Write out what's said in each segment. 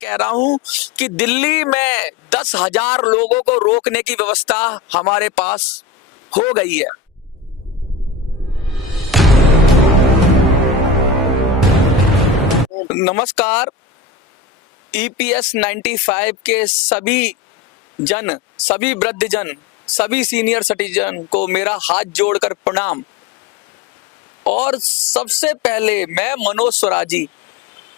कह रहा हूं कि दिल्ली में 10,000 लोगों को रोकने की व्यवस्था हमारे पास हो गई है। नमस्कार। ईपीएस 95 के सभी वृद्धजन, सभी सीनियर सिटीजन को मेरा हाथ जोड़कर प्रणाम। और सबसे पहले मैं मनोज स्वराजी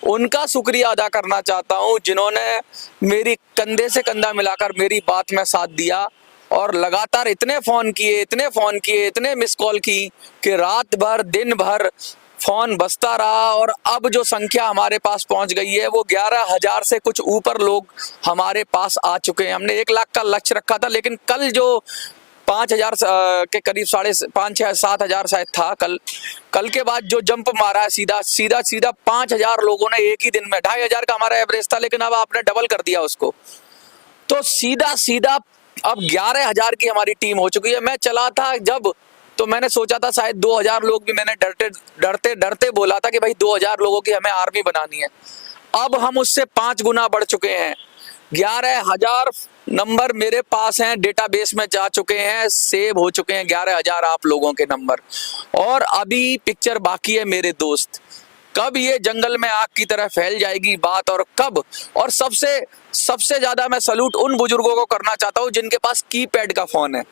उनका शुक्रिया अदा करना चाहता हूं जिन्होंने मेरी कंधे से कंधा मिलाकर मेरी बात में साथ दिया और लगातार इतने फोन किए, इतने मिस कॉल की कि रात भर दिन भर फोन बजता रहा। और अब जो संख्या हमारे पास पहुंच गई है वो 11,000 से कुछ ऊपर लोग हमारे पास आ चुके हैं। हमने 1 लाख का लक्ष्य रखा था, लेकिन कल जो 5,000 के करीब 5,500-7,000 शायद था, कल के बाद जो जंप मारा है सीधा 5,000 लोगों ने एक ही दिन में। 2,500 का हमारा एवरेज था, लेकिन अब आपने डबल कर दिया उसको, तो सीधा अब 11,000 की हमारी टीम हो चुकी है। मैं चला था जब, तो मैंने सोचा था शायद 2,000 लोग भी, मैंने डरते बोला था कि भाई 2,000 लोगों की हमें आर्मी बनानी है। अब हम उससे 5 गुना बढ़ चुके हैं। 11,000 नंबर मेरे पास हैं, डेटाबेस में जा चुके हैं, सेव हो चुके हैं 11,000 आप लोगों के नंबर। और अभी पिक्चर बाकी है मेरे दोस्त, कब ये जंगल में आग की तरह फैल जाएगी बात, और कब। और सबसे ज्यादा मैं सलूट उन बुजुर्गों को करना चाहता हूं जिनके पास कीपैड का फोन है।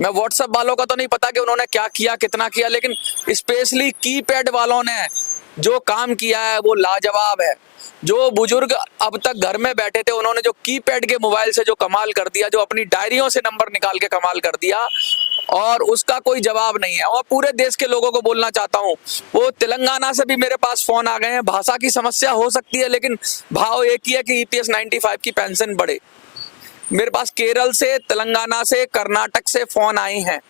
मैं व्हाट्सएप वालों का तो नहीं पता कि उन्होंने क्या किया, कितना किया, लेकिन स्पेशली कीपैड वालों ने जो काम किया है वो लाजवाब है। जो बुजुर्ग अब तक घर में बैठे थे, उन्होंने जो कीपैड के मोबाइल से जो कमाल कर दिया, जो अपनी डायरियों से नंबर निकाल के कमाल कर दिया, और उसका कोई जवाब नहीं है। और पूरे देश के लोगों को बोलना चाहता हूँ, वो तेलंगाना से भी मेरे पास फोन आ गए हैं। भाषा की समस्या हो सकती है, लेकिन भाव एक ही है कि ईपीएस 95 की पेंशन बढ़े। मेरे पास केरल से, तेलंगाना से, कर्नाटक से फोन आए हैं,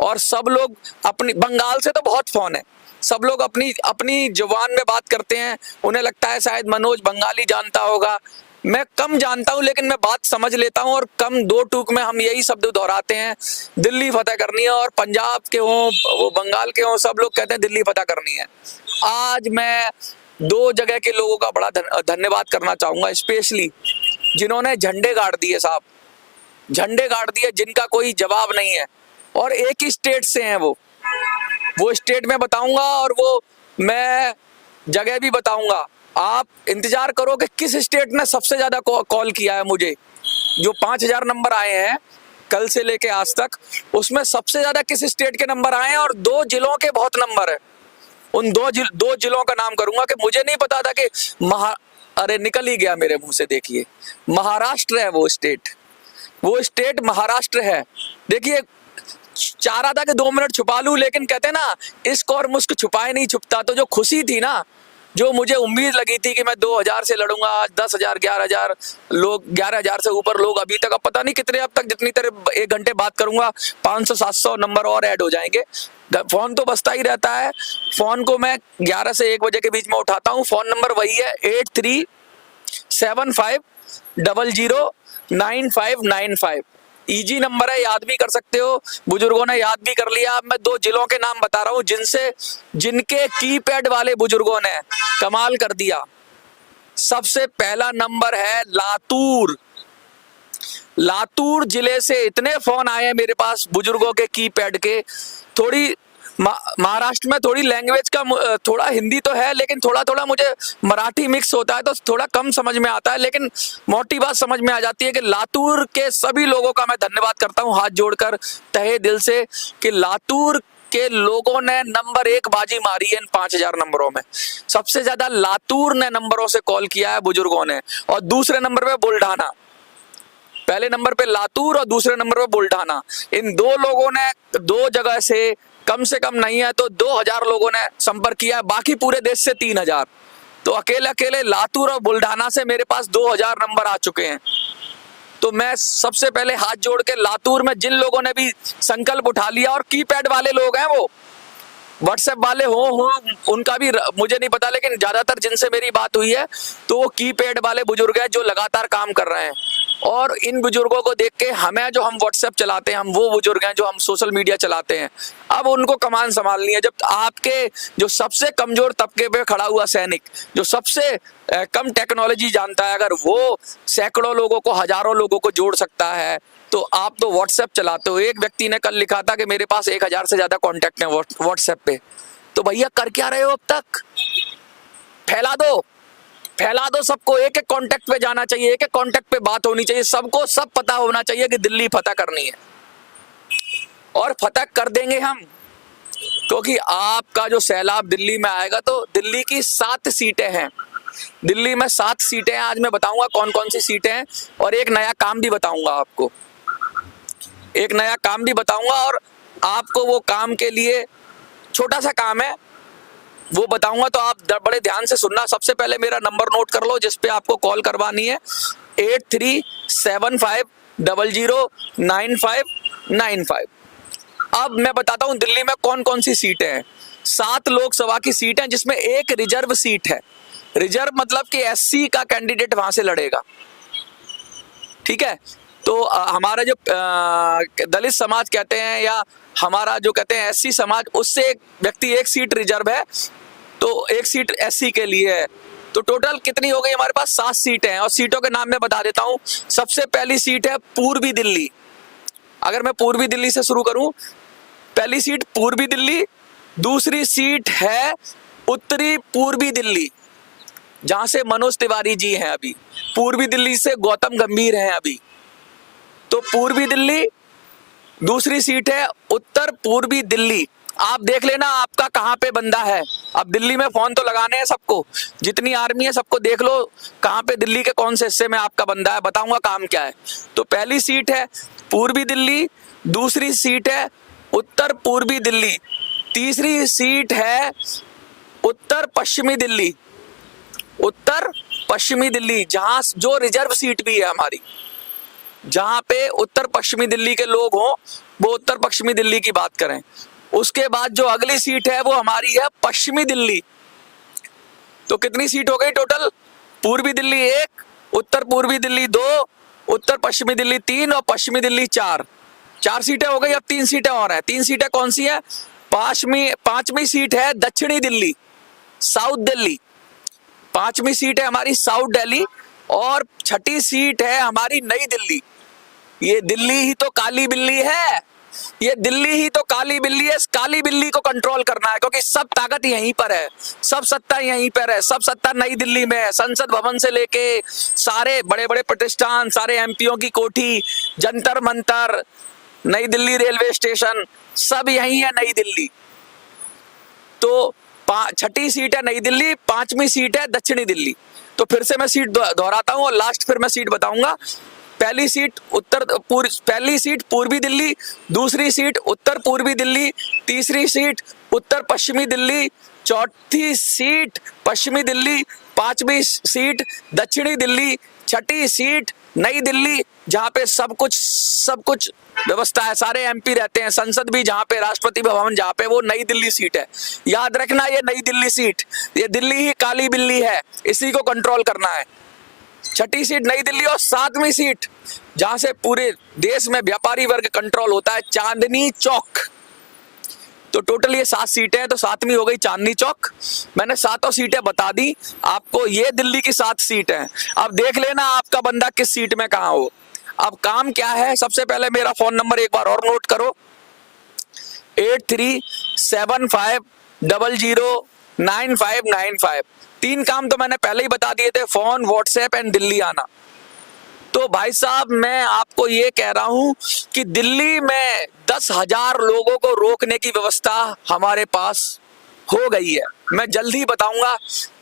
और सब लोग अपनी, बंगाल से तो बहुत फोन है, सब लोग अपनी जुबान में बात करते हैं। उन्हें लगता है शायद मनोज बंगाली जानता होगा। मैं कम जानता हूं, लेकिन मैं बात समझ लेता हूं, और कम दो टूक में हम यही शब्द दोहराते हैं, दिल्ली फतेह करनी है। और पंजाब के हों, वो बंगाल के हों, सब लोग कहते हैं दिल्ली फतेह करनी है। आज मैं 2 जगह के लोगों का बड़ा धन्यवाद करना चाहूंगा, स्पेशली जिन्होंने झंडे गाड़ दिए साहब, झंडे गाड़ दिए जिनका कोई जवाब नहीं है, और एक ही स्टेट से हैं। वो स्टेट में बताऊंगा, और वो मैं जगह भी बताऊंगा। आप इंतजार करो कि किस स्टेट ने सबसे ज्यादा कॉल किया है मुझे। जो 5,000 नंबर आए हैं कल से लेके आज तक, उसमें सबसे ज्यादा किस स्टेट के नंबर आए हैं, और 2 जिलों के बहुत नंबर है। उन 2 जिलों का नाम करूंगा कि मुझे नहीं पता था कि अरे निकल ही गया मेरे मुंह से, देखिए महाराष्ट्र है वो स्टेट महाराष्ट्र है। देखिए, चाह रहा था कि 2 मिनट छुपा लूं, लेकिन कहते ना, इश्क और मुस्क छुपाए नहीं छुपता। तो जो खुशी थी ना, जो मुझे उम्मीद लगी थी कि मैं 2,000 से लड़ूंगा, आज 10,000, 11,000 लोग, 11,000 से ऊपर लोग अभी तक, अब पता नहीं कितने, अब तक जितनी तरह 1 घंटे बात करूंगा 500-700 नंबर और ऐड हो जाएंगे। फोन तो बजता ही रहता है। फोन को मैं 11 से 1 बजे के बीच में उठाता हूँ। फोन नंबर वही है 8375009595। इजी नंबर है, याद भी कर सकते हो, बुजुर्गों ने याद भी कर लिया। अब मैं 2 जिलों के नाम बता रहा हूं जिनके कीपैड वाले बुजुर्गों ने कमाल कर दिया। सबसे पहला नंबर है लातूर जिले से इतने फोन आए हैं मेरे पास बुजुर्गों के कीपैड के। थोड़ी महाराष्ट्र में थोड़ी लैंग्वेज का, थोड़ा हिंदी तो है, लेकिन थोड़ा मुझे मराठी मिक्स होता है, तो थोड़ा कम समझ में आता है, लेकिन मोटी बात समझ में आ जाती है कि लातूर के सभी लोगों का मैं धन्यवाद करता हूं हाथ जोड़कर तहे दिल से, कि लातूर के लोगों ने नंबर 1 बाजी मारी है इन 5,000 नंबरों में। सबसे ज्यादा लातूर ने नंबरों से कॉल किया है बुजुर्गों ने, और दूसरे नंबर पे बुल्ढाना। पहले नंबर पे लातूर और दूसरे नंबर पे बुल्ढाना। इन 2 लोगों ने 2 जगह से कम नहीं है तो 2,000 लोगों ने संपर्क किया है, बाकी पूरे देश से 3,000। तो अकेले लातूर और बुल्ढाना से मेरे पास 2,000 नंबर आ चुके हैं। तो मैं सबसे पहले हाथ जोड़ के लातूर में जिन लोगों ने भी संकल्प उठा लिया, और कीपैड वाले लोग हैं, वो व्हाट्सएप वाले हो उनका भी मुझे नहीं पता, लेकिन ज्यादातर जिनसे मेरी बात हुई है तो वो कीपैड वाले बुजुर्ग हैं जो लगातार काम कर रहे हैं। और इन बुजुर्गों को देख के हमें, जो हम व्हाट्सएप चलाते हैं, हम वो बुजुर्ग हैं जो हम सोशल मीडिया चलाते हैं, अब उनको कमान संभालनी है। जब आपके जो सबसे कमजोर तबके पे खड़ा हुआ सैनिक, जो सबसे कम टेक्नोलॉजी जानता है, अगर वो सैकड़ों लोगों को, हजारों लोगों को जोड़ सकता है, तो आप तो व्हाट्सएप चलाते हो। एक व्यक्ति ने कल लिखा था कि मेरे पास 1000 से ज्यादा कॉन्टैक्ट हैं व्हाट्सएप पे। तो भैया कर क्या रहे हो अब तक? फैला दो, फैला दो सबको। एक एक कॉन्टैक्ट पे जाना चाहिए, एक एक कॉन्टैक्ट पे बात होनी चाहिए, सबको सब पता होना चाहिए कि दिल्ली फतह करनी है, और फतह कर देंगे हम। क्योंकि आपका जो सैलाब दिल्ली में आएगा, तो दिल्ली की 7 सीटें हैं, दिल्ली में 7 सीटें हैं। आज मैं बताऊंगा कौन कौन सी सीटें हैं, और एक नया काम भी बताऊंगा आपको, एक नया काम भी बताऊंगा। और आपको वो काम के लिए, छोटा सा काम है, वो बताऊंगा, तो आप बड़े ध्यान से सुनना। सबसे पहले मेरा नंबर नोट कर लो जिस पे आपको कॉल करवानी है, 8375009595। अब मैं बताता हूं दिल्ली में कौन कौन सी सीटें हैं। 7 लोकसभा की सीट है, जिसमें एक रिजर्व सीट है। रिजर्व मतलब कि एससी का कैंडिडेट वहां से लड़ेगा, ठीक है। तो हमारा जो दलित समाज कहते हैं, या हमारा जो कहते हैं एससी समाज, उससे एक व्यक्ति, एक सीट रिजर्व है, तो एक सीट एससी के लिए है। तो टोटल कितनी हो गई हमारे पास? 7 सीटें हैं, और सीटों के नाम मैं बता देता हूं। सबसे पहली सीट है पूर्वी दिल्ली। अगर मैं पूर्वी दिल्ली से शुरू करूं, पहली सीट पूर्वी दिल्ली। दूसरी सीट है उत्तरी पूर्वी दिल्ली, जहां से मनोज तिवारी जी हैं अभी। पूर्वी दिल्ली से गौतम गंभीर हैं अभी। तो पूर्वी दिल्ली। दूसरी सीट है उत्तर पूर्वी दिल्ली। आप देख लेना आपका कहां पे बंदा है। अब दिल्ली में फोन तो लगाने हैं सबको, जितनी आर्मी है सबको देख लो कहां पे दिल्ली के कौन से हिस्से में आपका बंदा है, बताऊंगा काम क्या है। तो पहली सीट है पूर्वी दिल्ली, दूसरी सीट है उत्तर पूर्वी दिल्ली, तीसरी सीट है उत्तर पश्चिमी दिल्ली। उत्तर पश्चिमी दिल्ली, जहां जो रिजर्व सीट भी है हमारी, जहां पे उत्तर पश्चिमी दिल्ली के लोग हों, वो उत्तर पश्चिमी दिल्ली की बात करें। उसके बाद जो अगली सीट है वो हमारी है पश्चिमी दिल्ली। तो कितनी सीट हो गई टोटल? पूर्वी दिल्ली 1, उत्तर पूर्वी दिल्ली 2, उत्तर पश्चिमी दिल्ली 3 और पश्चिमी दिल्ली 4। 4 सीटें हो गई। अब 3 सीटें और हैं। 3 सीटें कौन सी है? पांचवी सीट है दक्षिणी दिल्ली, साउथ दिल्ली। 5वीं सीट है हमारी साउथ दिल्ली, और 6ठी सीट है हमारी नई दिल्ली। ये दिल्ली ही तो काली बिल्ली है, ये दिल्ली ही तो काली बिल्ली है। इस काली बिल्ली को कंट्रोल करना है, क्योंकि सब ताकत यहीं पर है, सब सत्ता यहीं पर है, सब सत्ता नई दिल्ली में है। संसद भवन से लेके सारे बड़े बड़े प्रतिष्ठान, सारे एमपीओ की कोठी, जंतर मंतर, नई दिल्ली रेलवे स्टेशन, सब यहीं है नई दिल्ली। तो 6ठी सीट है नई दिल्ली, 5वीं सीट है दक्षिणी दिल्ली। तो फिर से मैं सीट दोहराता हूं, और लास्ट फिर मैं सीट बताऊंगा। पहली सीट पहली सीट पूर्वी दिल्ली, दूसरी सीट उत्तर पूर्वी दिल्ली, तीसरी सीट उत्तर पश्चिमी दिल्ली, चौथी सीट पश्चिमी दिल्ली, 5वीं सीट दक्षिणी दिल्ली, 6ठी सीट नई दिल्ली, जहां पे सब कुछ व्यवस्था है, सारे एमपी रहते हैं, संसद भी जहां पे, राष्ट्रपति भवन जहां पे, वो नई दिल्ली सीट है। याद रखना, ये नई दिल्ली सीट, ये दिल्ली ही काली बिल्ली है, इसी को कंट्रोल करना है। 6ठी सीट नई दिल्ली, और 7वीं सीट जहां से पूरे देश में व्यापारी वर्ग कंट्रोल होता है, चांदनी चौक। तो टोटल ये 7 सीटें हैं, तो 7वीं हो गई चांदनी चौक। मैंने 7 सीटें बता दी आपको, ये दिल्ली की 7 सीटें हैं। अब देख लेना आपका बंदा किस सीट में कहां हो। अब काम क्या है? सबसे पहले मेरा फोन नंबर एक बार और नोट करो, 8375009595। 3 काम तो मैंने पहले ही बता दिए थे, फोन, व्हाट्सएप एंड दिल्ली आना। तो भाई साहब, मैं आपको ये कह रहा हूं कि दिल्ली में 10,000 लोगों को रोकने की व्यवस्था हमारे पास हो गई है। मैं जल्द ही बताऊंगा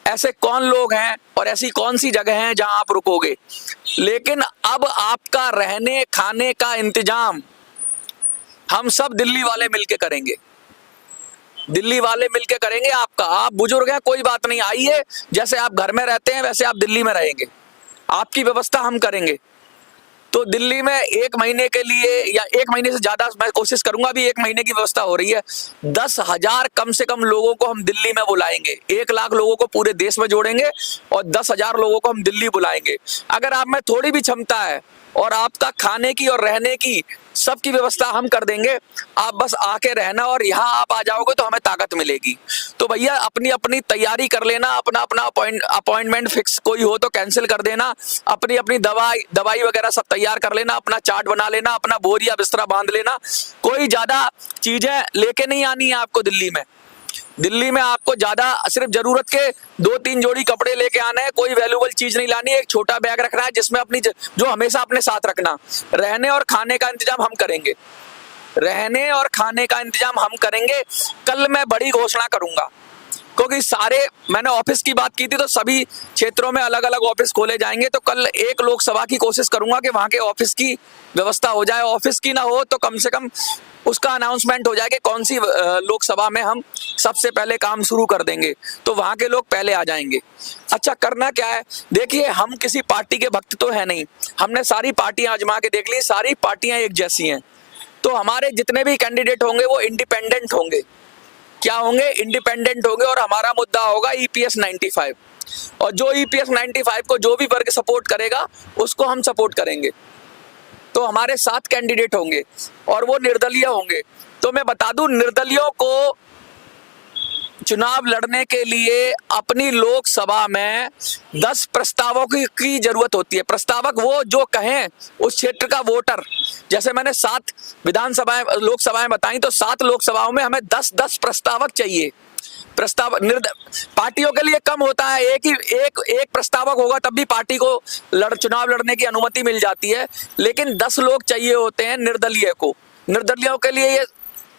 ऐसे कौन लोग हैं और ऐसी कौन सी जगह हैं जहां आप रुकोगे। लेकिन अब आपका रहने खाने का इंतजाम हम सब दिल्ली वाले मिलके करेंगे, दिल्ली वाले मिलके करेंगे आपका। आप बुजुर्ग हैं, कोई बात नहीं, आइए, जैसे आप घर में रहते हैं वैसे आप दिल्ली में रहेंगे, आपकी व्यवस्था हम करेंगे। तो दिल्ली में 1 महीने के लिए, या 1 महीने से ज्यादा मैं कोशिश करूंगा, अभी 1 महीने की व्यवस्था हो रही है। 10,000 कम से कम लोगों को हम दिल्ली में बुलाएंगे। 1 लाख लोगों को पूरे देश में जोड़ेंगे, और 10,000 लोगों को हम दिल्ली बुलाएंगे। अगर आप में थोड़ी भी क्षमता है और आपका खाने की और रहने की सबकी व्यवस्था हम कर देंगे। आप बस आके रहना और यहाँ आप आ जाओगे तो हमें ताकत मिलेगी। तो भैया अपनी अपनी तैयारी कर लेना, अपना अपना अपॉइंटमेंट फिक्स कोई हो तो कैंसिल कर देना, अपनी अपनी दवाई वगैरह सब तैयार कर लेना, अपना चार्ट बना लेना, अपना बोरिया बिस्तरा बांध लेना। कोई ज्यादा चीजें लेके नहीं आनी है आपको दिल्ली में। दिल्ली में आपको ज्यादा सिर्फ जरूरत के 2-3 जोड़ी कपड़े लेके आने हैं, कोई वैल्यूबल चीज नहीं लानी है। एक छोटा बैग रखना है जिसमें अपनी जो हमेशा अपने साथ रखना। रहने और खाने का इंतजाम हम करेंगे, रहने और खाने का इंतजाम हम करेंगे। कल मैं बड़ी घोषणा करूंगा, क्योंकि सारे मैंने ऑफिस की बात की थी तो सभी क्षेत्रों में अलग अलग ऑफिस खोले जाएंगे। तो कल एक लोकसभा की कोशिश करूंगा कि वहां के ऑफिस की व्यवस्था हो जाए। ऑफिस की ना हो तो कम से कम उसका अनाउंसमेंट हो जाए कि कौन सी लोकसभा में हम सबसे पहले काम शुरू कर देंगे, तो वहां के लोग पहले आ जाएंगे। अच्छा, करना क्या है, देखिए हम किसी पार्टी के भक्त तो है नहीं, हमने सारी पार्टियां आजमा के देख ली, सारी पार्टियां एक जैसी हैं। तो हमारे जितने भी कैंडिडेट होंगे वो इंडिपेंडेंट होंगे। क्या होंगे? इंडिपेंडेंट होंगे। और हमारा मुद्दा होगा ईपीएस 95, और जो ईपीएस 95 को जो भी वर्ग सपोर्ट करेगा उसको हम सपोर्ट करेंगे। तो हमारे 7 कैंडिडेट होंगे और वो निर्दलीय होंगे। तो मैं बता दूं, निर्दलियों को चुनाव लड़ने के लिए अपनी लोकसभा में 10 प्रस्तावकों की जरूरत होती है। प्रस्तावक वो जो कहें उस क्षेत्र का वोटर। जैसे मैंने 7 विधानसभाएं लोकसभाएं बताई, तो 7 लोकसभाओं में हमें 10-10 प्रस्तावक चाहिए। प्रस्ताव पार्टियों के लिए कम होता है, एक प्रस्तावक होगा तब भी पार्टी को चुनाव लड़ने की अनुमति मिल जाती है। लेकिन 10 लोग चाहिए होते हैं निर्दलीय को। निर्दलीयों के लिए ये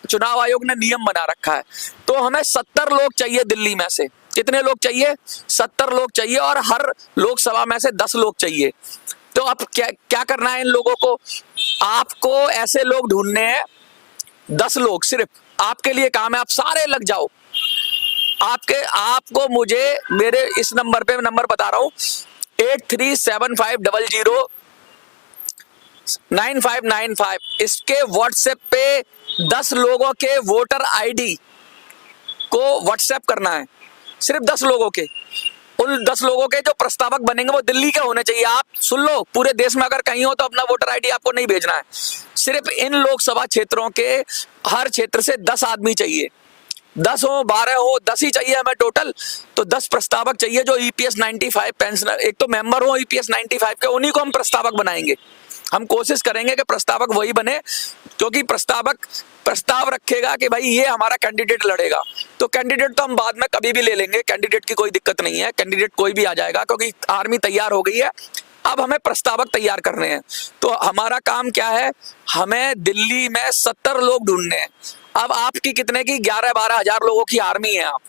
चुनाव आयोग ने नियम बना रखा है। तो हमें 70 लोग चाहिए दिल्ली में से। कितने लोग चाहिए? 70 लोग चाहिए, और हर लोकसभा में से 10 लोग चाहिए। तो अब क्या करना है इन लोगों को? आपको ऐसे लोग ढूंढने हैं, 10 लोग सिर्फ आपके लिए काम है। आप सारे लग जाओ। आपको मुझे मेरे इस नंबर पे नंबर बता रहा हूं, 8375009595, इसके व्हाट्सएप पे 10 लोगों के वोटर आईडी को व्हाट्सएप करना है। सिर्फ 10 लोगों के। उन 10 लोगों के जो प्रस्तावक बनेंगे वो दिल्ली के होने चाहिए। आप सुन लो, पूरे देश में अगर कहीं हो तो अपना वोटर आईडी आपको नहीं भेजना है। सिर्फ इन लोकसभा क्षेत्रों के हर क्षेत्र से 10 आदमी चाहिए। 10 हो 12 हो, 10 ही चाहिए हमें टोटल। तो 10 प्रस्तावक चाहिए जो ईपीएस 95 पेंशनर, एक तो मेंबर हो ईपीएस 95 के, उन्हीं को हम प्रस्तावक बनाएंगे। हम कोशिश करेंगे कि प्रस्तावक वही बने, क्योंकि प्रस्तावक प्रस्ताव रखेगा कि भाई ये हमारा कैंडिडेट लड़ेगा। तो कैंडिडेट तो हम बाद में कभी भी ले लेंगे, कैंडिडेट की कोई दिक्कत नहीं है, कैंडिडेट कोई भी आ जाएगा, क्योंकि आर्मी तैयार हो गई है। अब हमें प्रस्तावक तैयार करने हैं। तो हमारा काम क्या है? हमें दिल्ली में 70 लोग ढूंढने हैं। अब आपकी कितने की 11-12 हजार लोगों की आर्मी है। आप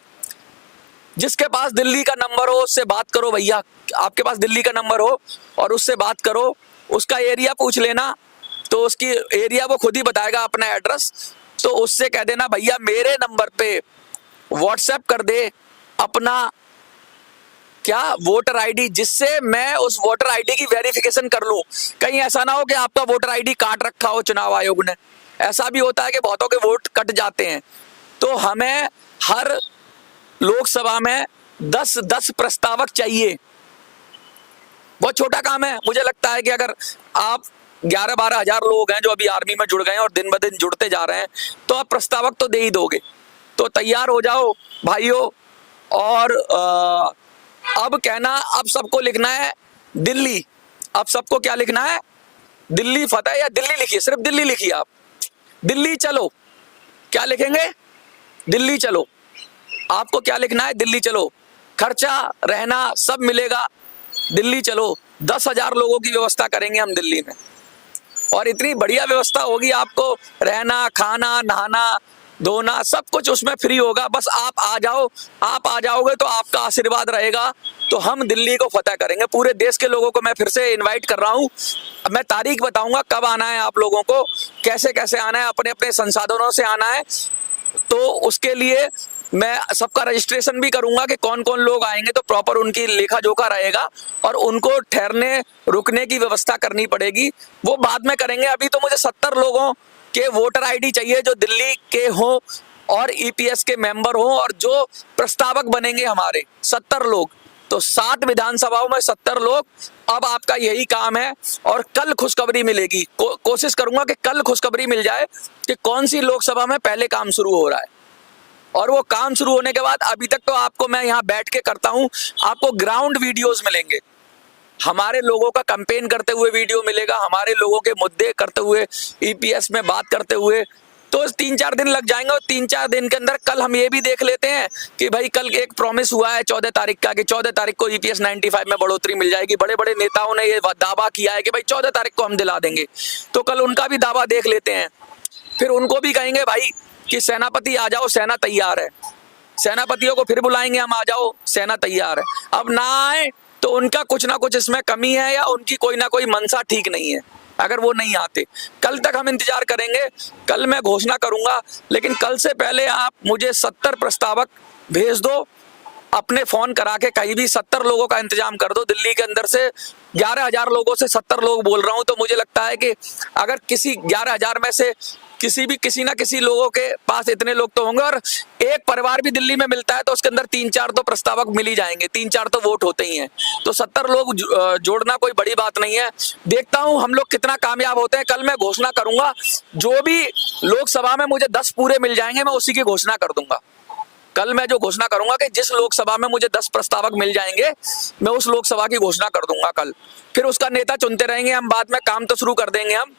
जिसके पास दिल्ली का नंबर हो उससे बात करो भैया, आपके पास दिल्ली का नंबर हो और उससे बात करो, उसका एरिया पूछ लेना, तो उसकी एरिया वो खुद ही बताएगा अपना एड्रेस। तो उससे कह देना भैया मेरे नंबर पे व्हाट्सएप कर दे अपना क्या वोटर आईडी, जिससे मैं उस वोटर आईडी की वेरिफिकेशन कर लूं। कहीं ऐसा ना हो कि आपका वोटर आईडी काट रखा हो चुनाव आयोग ने। ऐसा भी होता है कि बहुतों के वोट कट जाते हैं। तो हमें हर लोकसभा में 10-10 प्रस्तावक चाहिए। बहुत छोटा काम है। मुझे लगता है कि अगर आप 11-12 हजार लोग हैं जो अभी आर्मी में जुड़ गए हैं और दिन ब दिन जुड़ते जा रहे हैं, तो आप प्रस्तावक तो दे ही दोगे। तो तैयार हो जाओ भाइयों। और अब कहना, अब सबको लिखना है दिल्ली। अब सबको क्या लिखना है? दिल्ली फतेह या दिल्ली लिखिए, सिर्फ दिल्ली लिखिए आप। दिल्ली चलो। क्या लिखेंगे? दिल्ली चलो। आपको क्या लिखना है? दिल्ली चलो। खर्चा रहना सब मिलेगा, दिल्ली चलो। 10,000 लोगों की व्यवस्था करेंगे हम दिल्ली में, और इतनी बढ़िया व्यवस्था होगी। आपको रहना, खाना, नहाना, धोना सब कुछ उसमें फ्री होगा। बस आप आ जाओ। आप आ जाओगे तो आपका आशीर्वाद रहेगा, तो हम दिल्ली को फतेह करेंगे। पूरे देश के लोगों को मैं फिर से इनवाइट कर रहा हूं। अब मैं तारीख बताऊंगा कब आना है आप लोगों को, कैसे कैसे आना है, अपने अपने संसाधनों से आना है। तो उसके लिए मैं सबका रजिस्ट्रेशन भी करूंगा कि कौन कौन लोग आएंगे, तो प्रॉपर उनकी लेखा जोखा रहेगा, और उनको ठहरने रुकने की व्यवस्था करनी पड़ेगी। वो बाद में करेंगे। अभी तो मुझे 70 लोगों के वोटर आईडी चाहिए जो दिल्ली के हों और ईपीएस के मेंबर हों, और जो प्रस्तावक बनेंगे हमारे 70 लोग। तो 7 विधानसभाओं में 70 लोग। अब आपका यही काम है और कल खुशखबरी मिलेगी। कोशिश करूंगा कि कल खुशखबरी मिल जाए कि कौन सी लोकसभा में पहले काम शुरू हो रहा है। और वो काम शुरू होने के बाद अभी तक तो आपको मैं यहाँ बैठ के करता हूँ, आपको ग्राउंड वीडियोस मिलेंगे, हमारे लोगों का कैंपेन करते हुए वीडियो मिलेगा, हमारे लोगों के मुद्दे करते हुए, ईपीएस में बात करते हुए। तो 3-4 दिन लग जाएंगे और 3-4 दिन के अंदर कल हम ये भी देख लेते हैं कि भाई कल एक प्रॉमिस हुआ है 14 तारीख का कि 14 तारीख को ईपीएस 95 में बढ़ोतरी मिल जाएगी। बड़े बड़े नेताओं ने ये दावा किया है कि भाई 14 तारीख को हम दिला देंगे, तो कल उनका भी दावा देख लेते हैं। फिर उनको भी कहेंगे भाई कि सेनापति आ जाओ, सेना तैयार है। सेनापतियों को फिर बुलाएंगे हम, आ जाओ सेना तैयार है। अब ना आए तो उनका कुछ ना कुछ इसमें कमी है या उनकी कोई ना कोई मनसा ठीक नहीं है। अगर वो नहीं आते, कल तक हम इंतजार करेंगे, कल मैं घोषणा करूंगा। लेकिन कल से पहले आप मुझे 70 प्रस्तावक भेज दो, अपने फोन करा के कहीं भी 70 लोगों का इंतजाम कर दो। दिल्ली के अंदर से 11,000 लोगों से 70 लोग बोल रहा हूं, तो मुझे लगता है कि अगर किसी 11,000 में से किसी ना किसी लोगों के पास इतने लोग तो होंगे, और एक परिवार भी दिल्ली में मिलता है तो उसके अंदर 3-4 तो प्रस्तावक मिल ही जाएंगे, 3-4 तो वोट होते ही हैं। तो 70 लोग जोड़ना कोई बड़ी बात नहीं है। देखता हूं हम लोग कितना कामयाब होते हैं। कल मैं घोषणा करूंगा, जो भी लोकसभा में मुझे 10 पूरे मिल जाएंगे मैं उसी की घोषणा कर दूंगा। कल मैं जो घोषणा करूंगा कि जिस लोकसभा में मुझे 10 प्रस्तावक मिल जाएंगे मैं उस लोकसभा की घोषणा कर दूंगा कल। फिर उसका नेता चुनते रहेंगे हम, बाद में काम तो शुरू कर देंगे, हम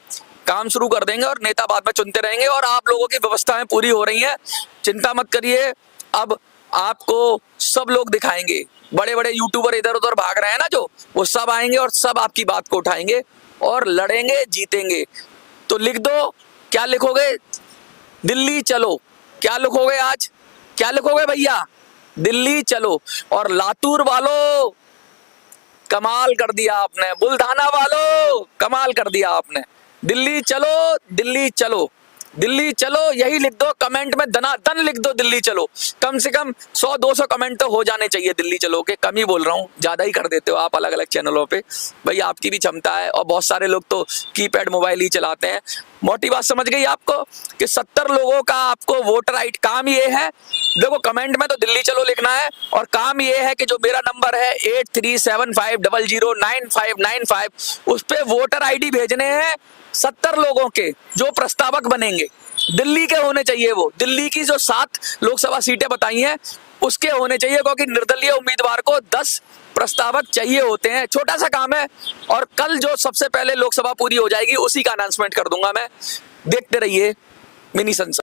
काम शुरू कर देंगे और नेता बाद में चुनते रहेंगे। और आप लोगों की व्यवस्थाएं पूरी हो रही हैं, चिंता मत करिए। अब आपको सब लोग दिखाएंगे, बड़े बड़े यूट्यूबर इधर उधर भाग रहे हैं ना जो, वो सब आएंगे और सब आपकी बात को उठाएंगे और लड़ेंगे, जीतेंगे। तो लिख दो, क्या लिखोगे? दिल्ली चलो। क्या लिखोगे आज? क्या लिखोगे भैया? दिल्ली चलो। और लातूर वालों कमाल कर दिया आपने, बुल्ढाना वालों कमाल कर दिया आपने। दिल्ली चलो, दिल्ली चलो, दिल्ली चलो, यही लिख दो कमेंट में, दनादन लिख दो दिल्ली चलो। कम से कम 100-200 कमेंट तो हो जाने चाहिए दिल्ली चलो के। कम ही बोल रहा हूँ, ज्यादा ही कर देते हो आप अलग अलग चैनलों पे। भाई आपकी भी क्षमता है, और बहुत सारे लोग तो कीपैड मोबाइल ही चलाते हैं। मोटी बात समझ गई आपको कि 70 लोगों का आपको वोटर राइट। काम ये है, देखो कमेंट में तो दिल्ली चलो लिखना है, और काम ये है कि जो मेरा नंबर है 8375009595 उस पे वोटर आईडी भेजने हैं 70 लोगों के जो प्रस्तावक बनेंगे। दिल्ली के होने चाहिए, वो दिल्ली की जो 7 लोकसभा सीटें बताई हैं उसके होने चाहिए, क्योंकि निर्दलीय उम्मीदवार को 10 प्रस्तावक चाहिए होते हैं। छोटा सा काम है, और कल जो सबसे पहले लोकसभा पूरी हो जाएगी उसी का अनाउंसमेंट कर दूंगा मैं। देखते रहिए मिनी संसद।